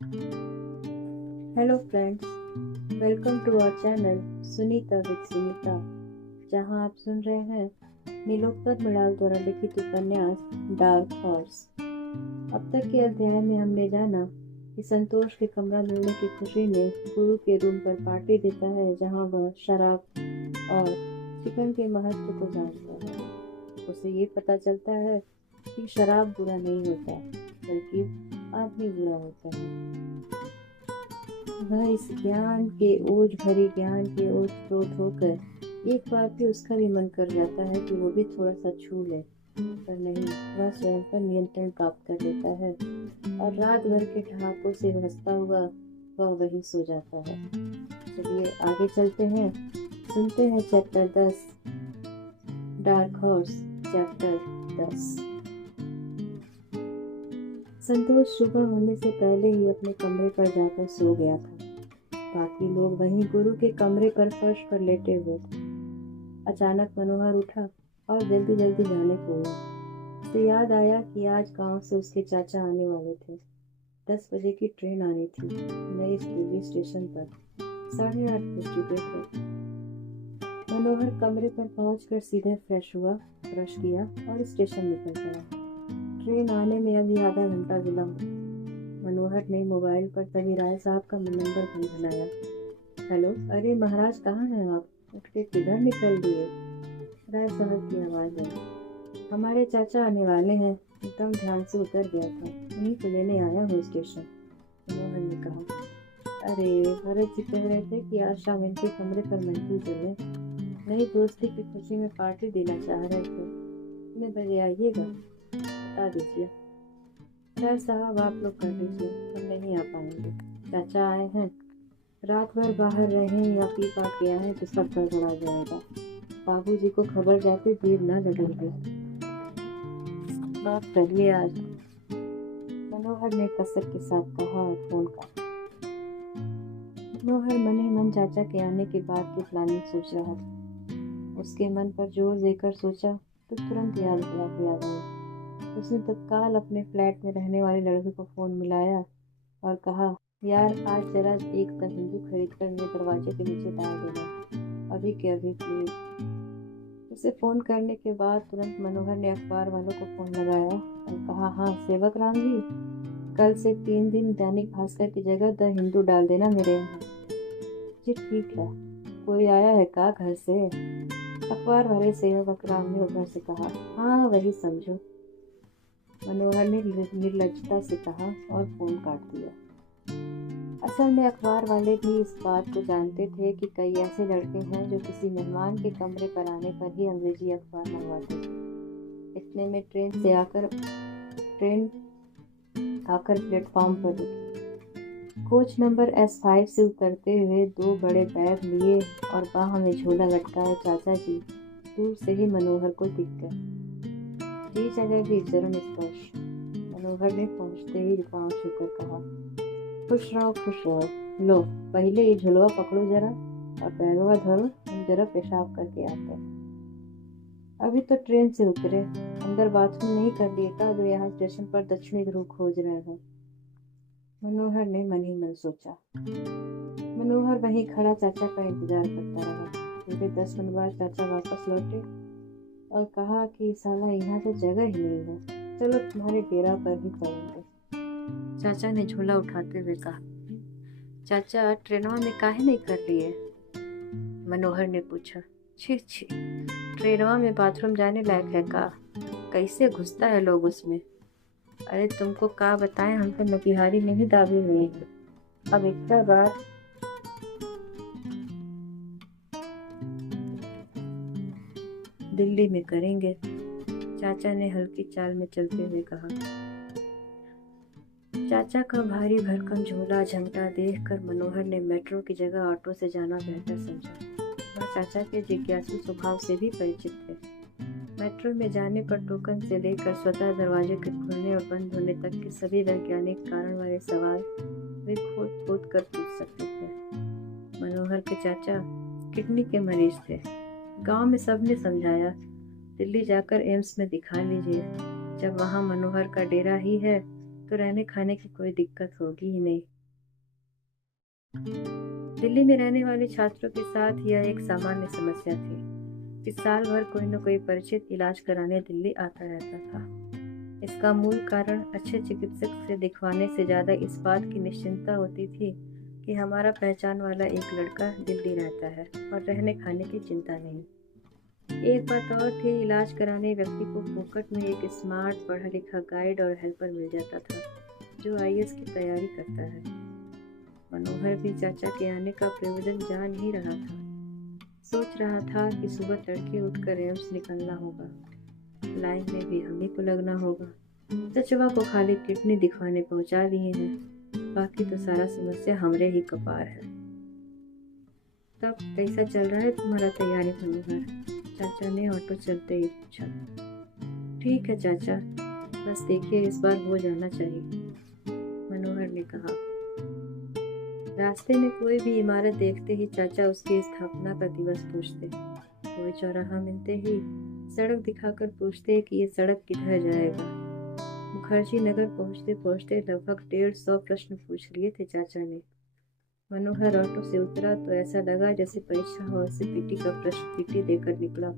Hello friends, welcome to our channel Sunita with Sunita, जहां आप सुन रहे हैं नीलोत्पल मृणाल द्वारा लिखित उपन्यास डार्क हॉर्स। अब तक के अध्याय में हमने जाना कि संतोष के कमरा मिलने की खुशी में गुरु के रूम पर पार्टी देता है, जहां वह शराब और चिकन के महत्व को जानता है। उसे ये पता चलता है कि शराब बुरा नहीं होता, बल्कि आदमी बुरा होता है। वह इस ज्ञान के ओज भरी ज्ञान के ओज स्रोत होकर एक बार भी उसका भी मन कर जाता है कि वो भी थोड़ा सा छू ले, पर नहीं, वह स्वयं पर नियंत्रण प्राप्त कर लेता है और रात भर के ठहाकों से हंसता हुआ वह वहीं सो जाता है। चलिए आगे चलते हैं, सुनते हैं चैप्टर 10, डार्क हॉर्स। चैप्टर 10। संतोष सुबह होने से पहले ही अपने कमरे पर जाकर सो गया था। बाकी लोग वहीं गुरु के कमरे पर फर्श पर लेटे हुए थे। अचानक मनोहर उठा और जल्दी जल्दी जाने को हुआ। उसे याद आया कि आज गांव से उसके चाचा आने वाले थे। 10 बजे की ट्रेन आनी थी। नई दिल्ली स्टेशन पर 8:30 बज चुके थे। मनोहर कमरे पर पहुंचकर सीधे फ्रेश हुआ, ब्रश किया और स्टेशन निकल गया। ट्रेन आने में अभी आधा घंटा विलम्ब। मनोहर ने मोबाइल पर तभी राय साहब का नंबर ढूंढ। हेलो, अरे महाराज, कहाँ हैं आप? उठ के किधर निकल दिए? राय साहब की आवाज आई। हमारे चाचा आने वाले हैं, एकदम ध्यान से उतर गया था, उन्हीं को लेने आया हूँ स्टेशन, मनोहर ने कहा। अरे, भरत जी कह रहे थे कि आज शाम इनके कमरे पर महफिल चले। नई दोस्ती की खुशी में पार्टी देना चाह रहे थे। कितने बजे आइएगा, बता दीजिए। राय साहब, आप लोग कर लीजिए, हम नहीं आ पाएंगे। चाचा आए हैं, रात भर बाहर रहें या पी पा के आए तो सब गड़बड़ा जाएगा। बाबूजी को खबर जाती भीड़ न लगेगी। बात करिए आज, मनोहर ने कसक के साथ कहा और फोन काटा। मनोहर मन ही मन चाचा के आने के बाद की प्लानिंग सोच रहा था। उसके मन पर जोर देकर सोचा तो तुरंत याद आ गई। उसने तत्काल अपने फ्लैट में रहने वाले लड़के को फोन मिलाया और कहा, यार आज जरा एक हिंदू खरीद कर मेरे दरवाजे के नीचे डाल देना, अभी के अभी प्लीज। उसे फोन करने के बाद तुरंत मनोहर ने अखबार वालों को फोन लगाया और कहा, हाँ सेवक राम जी, कल से 3 दिन दैनिक भास्कर की जगह द हिंदू डाल देना मेरे यहाँ। जी ठीक है, कोई आया है का घर से? अखबार वाले सेवक राम ने उधर से कहा, हाँ वही समझो, मनोहर ने निर्लज्जता से कहा और फोन काट दिया। असल में अखबार वाले भी इस बात को जानते थे कि कई ऐसे लड़के हैं जो किसी मेहमान के कमरे पर आने पर ही अंग्रेजी अखबार मंगवाते थे। इतने में ट्रेन आकर प्लेटफॉर्म पर रुकी। कोच नंबर S5 से उतरते हुए 2 बड़े बैग लिए और बाह में झोला लटकाए चाचा जी दूर से ही मनोहर को दिख गए। जी चाचा जी, चरण स्पर्श, मनोहर ने पहुंचते ही पांव छूकर कहा। खुश रहो खुश रहो, लो पहले ये झुलवा पकड़ो जरा और बैगवा धरो, हम जरा पेशाब करके आते हैं। अभी तो ट्रेन से उतरे, अंदर बाथरूम नहीं कर लिए का जो यहाँ स्टेशन पर दक्षिणी ध्रुव खोज रहे हैं, मनोहर ने मन ही मन सोचा। मनोहर वहीं खड़ा चाचा का इंतजार करता रहा। पूरे 10 मिनट बाद चाचा वापस लौटे और कहा कि साला यहाँ तो जगह ही नहीं है, चलो तुम्हारे डेरा पर ही चलेंगे। चाचा ने झोला उठाते हुए कहा, चाचा ट्रेनवा में काहे नहीं कर लिए? मनोहर ने पूछा। छी छी, ट्रेनवा में बाथरूम जाने लायक है का? कैसे घुसता है लोग उसमें? अरे तुमको का बताएं, हम तो मोतिहारी में ही दाबी हुए हैं। अब इतना बात दिल्ली में करेंगे, चाचा ने हल्की चाल में चलते हुए कहा। चाचा का भारी भरकम झोला झमटा देखकर मनोहर ने मेट्रो की जगह ऑटो से जाना बेहतर समझा। वह चाचा के जिज्ञासु स्वभाव से भी परिचित थे। मेट्रो में जाने पर टोकन से लेकर स्वतः दरवाजे के खुलने और बंद होने तक के सभी वैज्ञानिक कारण वाले सवाल वे खोद खोद कर पूछ सकते थे। मनोहर के चाचा किडनी के मरीज थे। गांव में सबने समझाया, दिल्ली जाकर एम्स में दिखा लीजिए। जब वहां मनोहर का डेरा ही है तो रहने खाने की कोई दिक्कत होगी ही नहीं। दिल्ली में रहने वाले छात्रों के साथ यह एक सामान्य समस्या थी कि साल भर कोई न कोई परिचित इलाज कराने दिल्ली आता रहता था। इसका मूल कारण अच्छे चिकित्सक से दिखवाने से ज़्यादा इस बात की निश्चिंतता होती थी कि हमारा पहचान वाला एक लड़का दिल्ली रहता है और रहने खाने की चिंता नहीं। एक बात और थी, इलाज कराने व्यक्ति को फोकट में एक स्मार्ट पढ़ा लिखा गाइड और हेल्पर मिल जाता था जो आईएएस की तैयारी करता है। मनोहर भी चाचा के आने का प्रयोजन जान ही रहा था। सोच रहा था कि सुबह तड़के उठकर एम्स निकलना होगा, लाइन में भी हम ही को लगना होगा। चचवा को खाली किडनी दिखवाने पहुंचा दिए हैं, बाकी तो सारा समस्या हमरे ही कपार है। तब कैसा चल रहा है तुम्हारा तैयारी मनोहर? चाचा ने ऑटो चलते ही पूछा। ठीक है चाचा, बस देखिए इस बार हो जाना चाहिए, मनोहर ने कहा। रास्ते में कोई भी इमारत देखते ही चाचा उसकी स्थापना का दिवस पूछते। कोई चौराहा मिलते ही सड़क दिखाकर पूछते कि ये सड़क किधर जाएगा। मुखर्जी नगर पहुंचते पहुंचते लगभग 150 प्रश्न पूछ लिए थे चाचा ने। मनोहर ऑटो से उतरा तो ऐसा लगा जैसे परीक्षा हॉल से पीटी का प्रश्न पीटी देकर निकला।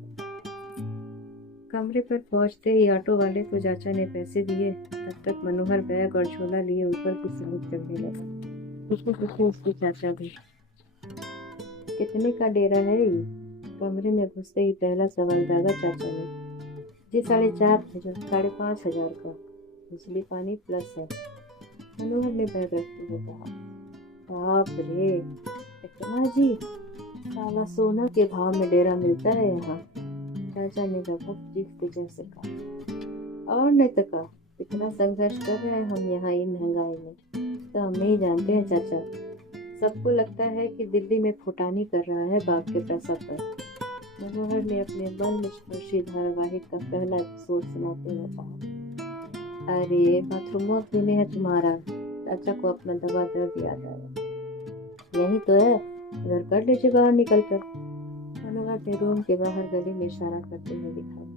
कमरे पर पहुंचते ही ऑटो वाले को चाचा ने पैसे दिए। तब तक मनोहर बैग और झोला लिए ऊपर की सड़क चढ़ने लगा। पीछे पीछे उसके चाचा भी। कितने का डेरा है ये? कमरे में घुसते ही पहला सवाल दादा चाचा ने। जी 4,500 5,500 का, बिजली पानी प्लस है, मनोहर ने बैग रखते हुए कहा। बाप रे, इतना जी? साला सोना के भाव में डेरा मिलता है यहाँ, चाचा ने लगभग चीखते जैसे कहा। और नहीं तो का, इतना संघर्ष कर रहे हैं हम यहाँ इन महंगाई में, तो हम नहीं जानते हैं चाचा। सबको लगता है कि दिल्ली में फुटानी कर रहा है बाप के पैसा पर, मनोहर ने अपने बल स्पर्शी धारावाहिक का पहला एपिसोड सुनाते हुए कहा। अरे बाथरूम क्लीन है तुम्हारा, चाचा को अपना दवा दर्द याद आया। यही तो है, इधर कर लीजिए बाहर निकल कर, मनोहर ने रूम के बाहर गली में इशारा करते हुए दिखाया।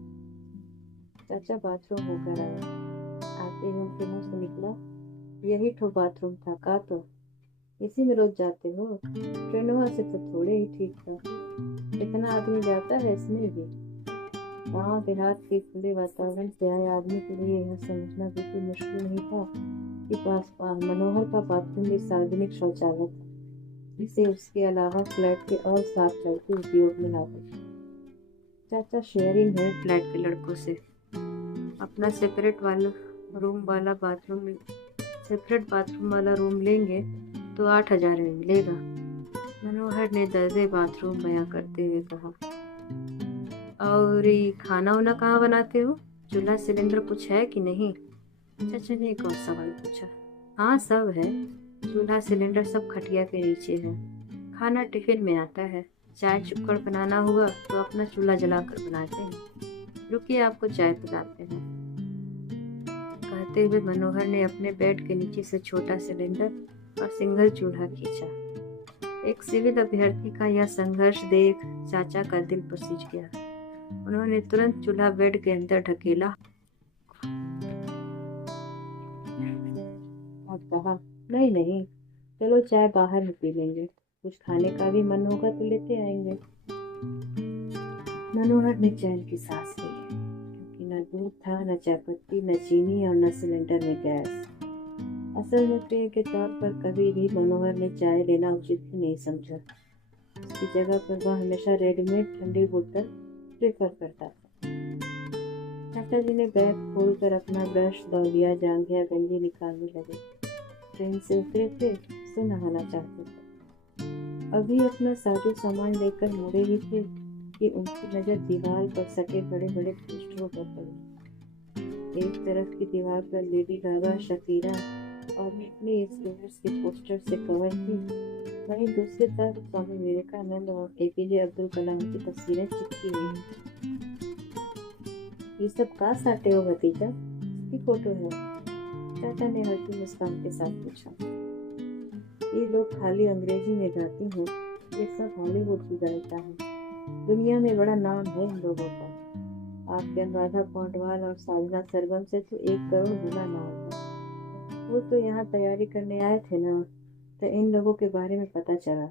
चाचा बाथरूम होकर आया। आते ही उनके मुंह से निकला, यही ठो बाथरूम था का, तो इसी में रोज जाते हो? ट्रेनों से तो थोड़े ही ठीक था, इतना आदमी जाता है इसमें भी। गाँव देहात के खुले वातावरण से आए आदमी के लिए यह समझना बिल्कुल मुश्किल नहीं था कि मनोहर का बाथरूम भी सार्वजनिक शौचालय था, जिसे उसके अलावा फ्लैट के और साफ लड़के उपयोग में लाते। चाचा शेयरिंग है फ्लैट के लड़कों से, अपना सेपरेट बाथरूम वाला रूम लेंगे तो 8,000 में मिलेगा, मनोहर ने दर्जे बाथरूम बयां करते हुए कहा। और ये खाना वाना कहाँ बनाते हो? चूल्हा सिलेंडर कुछ है कि नहीं? चाचा ने एक और सवाल पूछा। हाँ सब है, चूल्हा सिलेंडर सब खटिया के नीचे है, खाना टिफिन में आता है, चाय चुक्कड़ बनाना हुआ तो अपना चूल्हा जलाकर बनाते हैं। रुकिए आपको चाय पिलाते हैं, कहते हुए मनोहर ने अपने बेड के नीचे से छोटा सिलेंडर और सिंगल चूल्हा खींचा। एक सिविल अभ्यर्थी का यह संघर्ष देख चाचा का दिल पसीज गया। उन्होंने तुरंत चूल्हा बेड के अंदर ढकेला और कहा, नहीं नहीं, चलो चाय बाहर में पी लेंगे, कुछ खाने का भी मन होगा तो लेते आएंगे। मनोहर ने चैन की सांस ली, क्योंकि न दूध था, न चाय पत्ती, न चीनी और न सिलेंडर में गैस। असल में पेय के तौर पर कभी भी मनोहर ने चाय लेना उचित ही नहीं समझा। उसकी जगह पर वह हमेशा रेडीमेड ठंडी बोतल प्रेफर करता था। चाचा जी ने बैग खोलकर अपना ब्रश, तौलिया, जांघिया, गंजी निकालने लगे। ट्रेन से उतरे थे, सो नहाना चाहते थे। अभी अपना साजो सामान लेकर मुड़े ही थे कि उनकी नजर दीवार पर सटे बड़े बड़े पोस्टरों पर पड़ी। एक तरफ की दीवार पर लेडी गागा, शकीरा और ब्रिटनी स्पीयर्स के पोस्टर से कवर थी, वहीं दूसरी तरफ स्वामी विवेकानंद और एपीजे अब्दुल कलाम की तस्वीरें चिपकी हुई। ये सब का साटे हो भतीजा? इसकी फोटो है, चाचा ने हल्की मुस्कान के साथ पूछा। ये लोग खाली अंग्रेजी में गाती हैं, ये सब हॉलीवुड की गायिका है, दुनिया में बड़ा नाम है इन लोगों का। आपके अनुराधा पौडवाल और साधना सरगम से तो 1 करोड़ गुना नाम है। वो तो यहाँ तैयारी करने आए थे ना, तो इन लोगों के बारे में पता चला।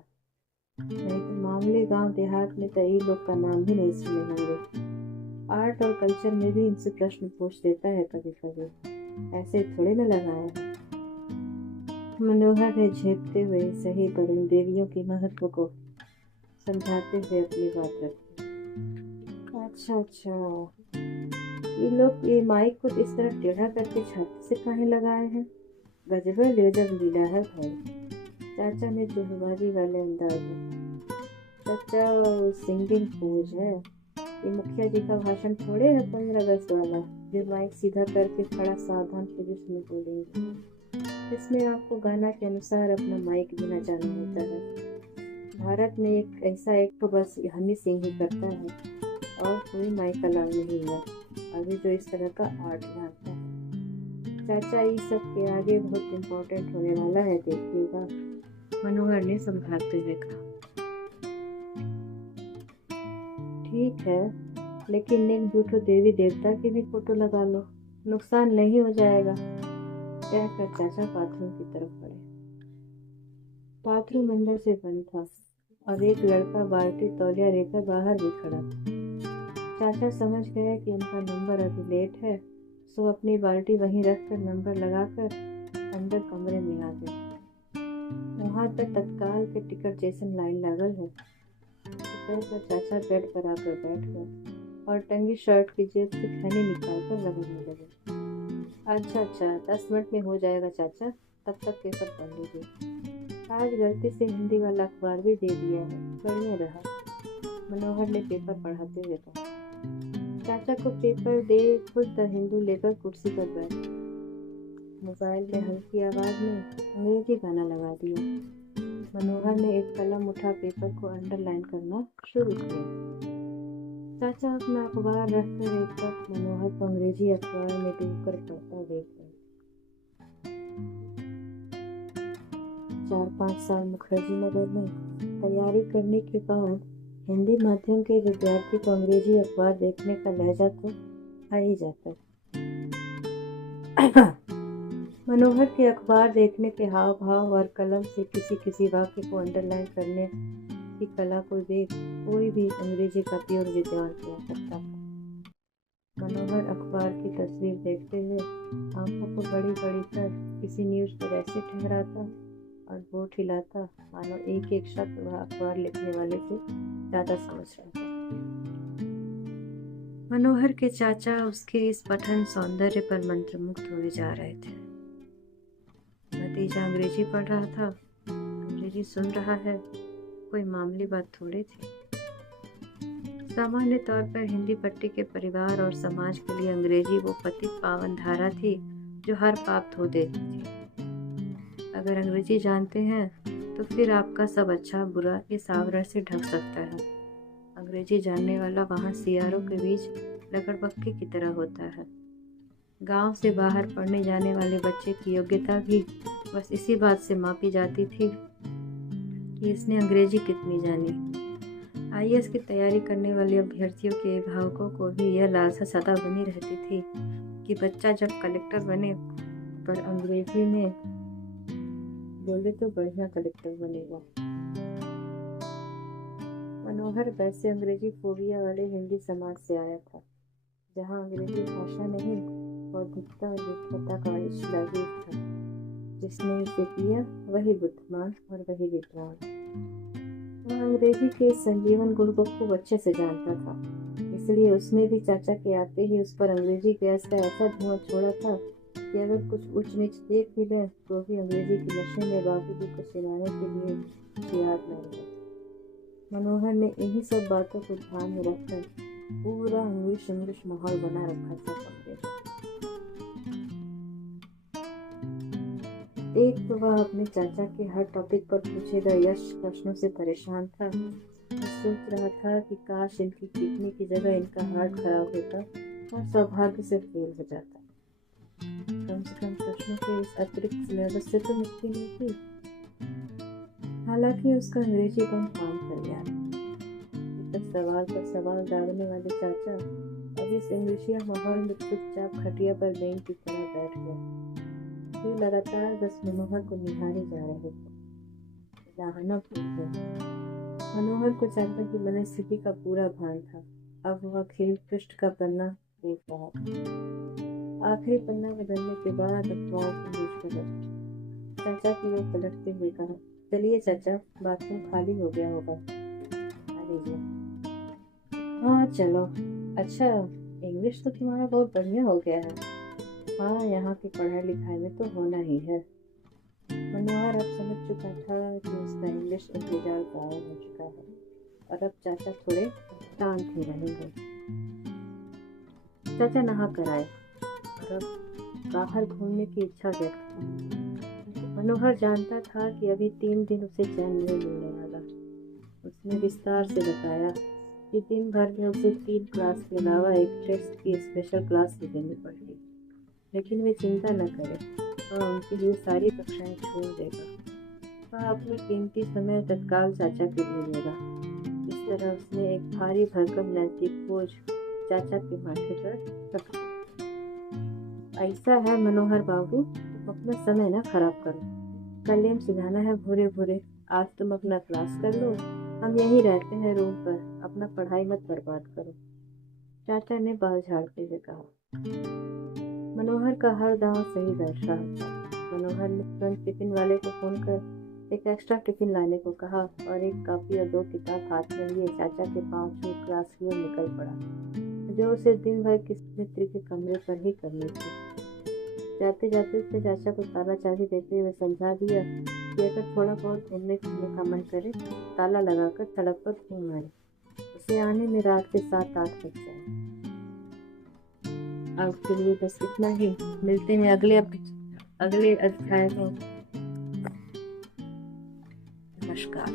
नहीं तो मामूली गांव देहात में तो इन लोग का नाम ही नहीं सुने होंगे। आर्ट और कल्चर में भी इनसे प्रश्न पूछ देता है कभी कभी, ऐसे थोड़े न लगाए हैं। मनोहर ने झेपते हुए सही पर इन देवियों के महत्व को समझाते हुए अपनी बात रखी। अच्छा अच्छा, ये लोग ये माइक को इस तरह टेढ़ा करके छत से काहे लगाए हैं? गजब गजब लीला है भाई, चाचा ने जल्दबाजी वाले अंदाज में। चाचा सिंगिंग फौज है, ये मुखिया जी का भाषण थोड़े है 15 अगस्त वाला जो माइक सीधा करके खड़ा सावधान पुलिस में बोलेंगे। इसमें आपको गाना के अनुसार अपना माइक भी नचाना होता है। भारत में एक ऐसा एक तो बस हनी सिंह ही करता है और कोई माइक अलाउ नहीं हुआ अभी जो इस तरह का आर्ट जानता है। चाचा ये सब के आगे बहुत इम्पोर्टेंट होने वाला है, देखिएगा, मनोहर ने समझाते हुए कहा। ठीक है, लेकिन एक दूठो देवी देवता की भी फोटो लगा लो, नुकसान नहीं हो जाएगा, कहकर चाचा बाथरूम की तरफ बढ़े। बाथरूम अंदर से बंद था और एक लड़का बाल्टी तौलिया लेकर बाहर भी खड़ा था। चाचा समझ गए कि उनका नंबर अभी लेट है, सो अपनी बाल्टी वहीं रखकर नंबर लगाकर अंदर कमरे में आ गए। वहां पर तत्काल के टिकट जैसन लाइन लागल है। कहकर चाचा बेड पर आकर बैठ गए और टंगी शर्ट की जेब से खैनी निकालकर लगाने लगे। अच्छा, 10 मिनट में हो जाएगा चाचा, तब तक पेपर पढ़ लीजिए। आज गलती से हिंदी वाला अखबार भी दे दिया है, बढ़िया रहा, मनोहर ने पेपर पढ़ाते हुए कहा। चाचा को पेपर दे खुद द हिंदू लेकर कुर्सी पर बैठे। मोबाइल में हल्की आवाज में अंग्रेजी गाना लगा दिया। मनोहर ने एक कलम उठा पेपर को अंडरलाइन करना शुरू किया। चाचा अपना अखबार रखकर एक तरफ मनोहर को अंग्रेजी अखबार में डूबकर पढ़ता देख रहे। 4-5 साल मुखर्जी नगर में तैयारी करने के बाद हिंदी माध्यम के विद्यार्थी को अंग्रेजी अखबार देखने का लहजा तो आ ही जाता है। मनोहर के अखबार देखने के हाव भाव और कलम से किसी किसी वाक्य को अंडरलाइन करने की कला को देख कोई भी अंग्रेजी का प्योर विद्वान किया सकता था। मनोहर अखबार की तस्वीर देखते हुए आंखों को बड़ी बड़ी कर किसी न्यूज पर ऐसे ठहराता और वोट हिलाता मानो एक एक शब्द वह अखबार लिखने वाले से ज्यादा समझ रहा था। मनोहर के चाचा उसके इस पठन सौंदर्य पर मंत्रमुग्ध हुए जा रहे थे। नतीजा अंग्रेजी पढ़ रहा था, अंग्रेजी सुन रहा है, कोई मामूली बात थोड़े थी। सामान्य तौर पर हिंदी पट्टी के परिवार और समाज के लिए अंग्रेजी वो पतित पावन धारा थी जो हर पाप धो देती थी। अगर अंग्रेजी जानते हैं तो फिर आपका सब अच्छा बुरा इस आवरण से ढक सकता है। अंग्रेजी जानने वाला वहाँ सियारों के बीच लकड़बग्घे की तरह होता है। गांव से बाहर पढ़ने जाने वाले बच्चे की योग्यता भी बस इसी बात से मापी जाती थी कि इसने अंग्रेजी कितनी जानी। आईएएस की तैयारी करने वाले अभ्यर्थियों के अभिभावकों को भी यह लालसा सदा बनी रहती थी कि बच्चा जब कलेक्टर बने पर अंग्रेजी में बोले तो बढ़िया कलेक्टर बनेगा। मनोहर वैसे अंग्रेजी फोबिया वाले हिंदी समाज से आया था, जहाँ अंग्रेजी भाषा नहीं बौद्धिकता और विद्वता का शिलालेख था। जिसने इसे किया वही बुद्धिमान और वही विद्वान। वह अंग्रेजी के संजीवन गुण को खूब अच्छे से जानता था, इसलिए उसने भी चाचा के आते ही उस पर अंग्रेजी गैस का ऐसा धुआं छोड़ा था कि अगर कुछ ऊंच नीच देख भी लें तो भी अंग्रेजी की नशे में बाबूजी को सुनाने के लिए तैयार न रहे। मनोहर ने इन्हीं सब बातों को ध्यान में रखकर पूरा इंग्लिश माहौल बना रखा था कमरे में। एक तो वह अपने चाचा के हर टॉपिक पर पूछे गए यश प्रश्नों से परेशान था। वह सोच रहा था कि काश इनकी किडनी की जगह इनका हार्ट खराब होता और सौभाग्य से फेल हो जाता। कम से कम प्रश्नों के इस अतिरिक्त सिलेबस से तो मुक्ति मिलती। हालांकि उसका अंग्रेजी कम काम कर गया। तक सवाल पर सवाल दागने वाले चाचा अब इस इंग्लिशिया माहौल में चुपचाप खटिया पर बेंच की तरह बैठ गए। वे लगातार बस मनोहर को निहारे जा रहे थे। नहाना भूल गए। मनोहर को चाचा की मनस्थिति का पूरा भान था। अब वह खेल पृष्ठ का पन्ना देख रहा था। आखिरी पन्ना बदलने के बाद अखबार को बीच में रखा। चाचा की ओर पलटते हुए कहा, चलिए चाचा, बाथरूम खाली हो गया होगा, आ लीजिए। हाँ चलो। अच्छा, इंग्लिश तो तुम्हारा बहुत बढ़िया हो गया है। हाँ, यहाँ की पढ़ाई लिखाई में तो होना ही है। मनोहर अब समझ चुका था कि उसका इंग्लिश इंतजार गायब हो चुका है और अब चाचा थोड़े शांत ही रहेंगे। चाचा नहा कर आए और अब बाहर घूमने की इच्छा व्यक्त की। मनोहर जानता था कि अभी 3 दिन उसे चैन नहीं मिलने वाला। उसने विस्तार से बताया कि दिन भर में उसे 3 क्लास के अलावा एक टेस्ट की स्पेशल क्लास भी देनी पड़ती, लेकिन वे चिंता न करे, वह उनके लिए सारी कक्षाएं छोड़ देगा। वह अपनी कीमती समय तत्काल चाचा के लिए देगा। इस तरह उसने एक भारी भरकम नैतिक बोझ चाचा के माथे पर रख दिया। ऐसा है मनोहर बाबू, तुम अपना समय न खराब करो। कल सुझाना है भूरे भूरे, आज तुम अपना क्लास कर लो, हम यहीं रहते हैं रूम पर, अपना पढ़ाई मत बर्बाद करो। चाचा ने बाल झाड़ते हुए कहा। मनोहर का हर दांव सही बैठ रहा था। मनोहर ने तुरंत टिफिन वाले को फोन कर एक एक्स्ट्रा टिफिन लाने को कहा और एक कॉपी और 2 किताब हाथ में लिए चाचा के पांव छू क्लास की ओर निकल पड़ा, जो उसे दिन भर किसी मित्र के कमरे पर ही करनी थी। जाते जाते उसने चाचा को ताला चाबी देते हुए समझा दिया कि अगर थोड़ा बहुत घूमने फिरने का मन करे, ताला लगाकर सड़क पर घूम आए। उसे आने में रात के 7-8 बज जाए। आज के लिए बस इतना ही। मिलते हैं अगले अध्याय में। नमस्कार।